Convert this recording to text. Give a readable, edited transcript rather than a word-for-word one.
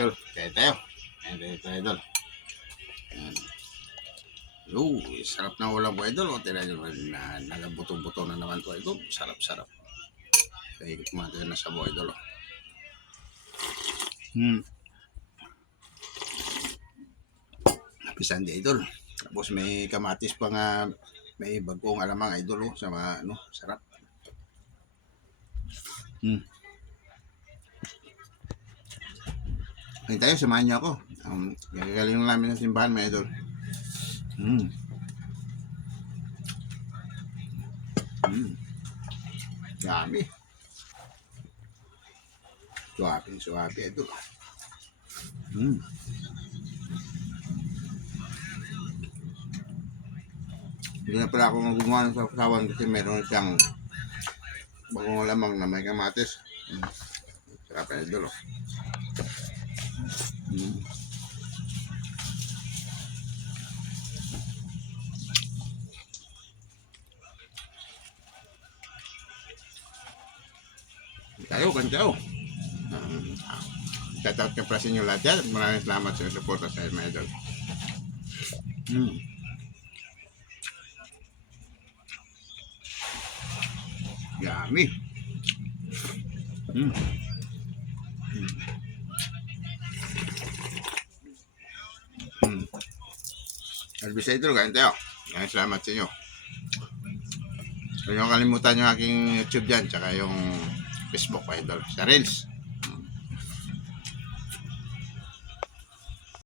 Idol, kaya tayo. Ayan tayo, idol. Ayan. Yo, sarap na ulam po, idol. O, tira nyo, nagabuto-buto na naman to, idol. Sarap-sarap. Kaya kumain na sa buhay, idol. Pisan di, idol. Tapos may kamatis pa nga, may bagong alamang, idol. Sa mga, ano, sarap. Ay tayo, samahan niyo ako. Gagaling lang namin sa simbahan, mga idol. Dami. Suwabe, idol. Hindi na pala ako gumawa ng sasawan kasi meron siyang bagong lamang na may kamatis. Sarap, idol. Tayo. Shoutout ka pala sa inyo lahat yan. Maraming salamat sa support sa mga idol. Yummy. Albisa idol, kain tayo. Maraming salamat sa inyo. Huwag niyo kalimutan yung aking YouTube dyan, tsaka yung Facebook, idol. Sa Reels.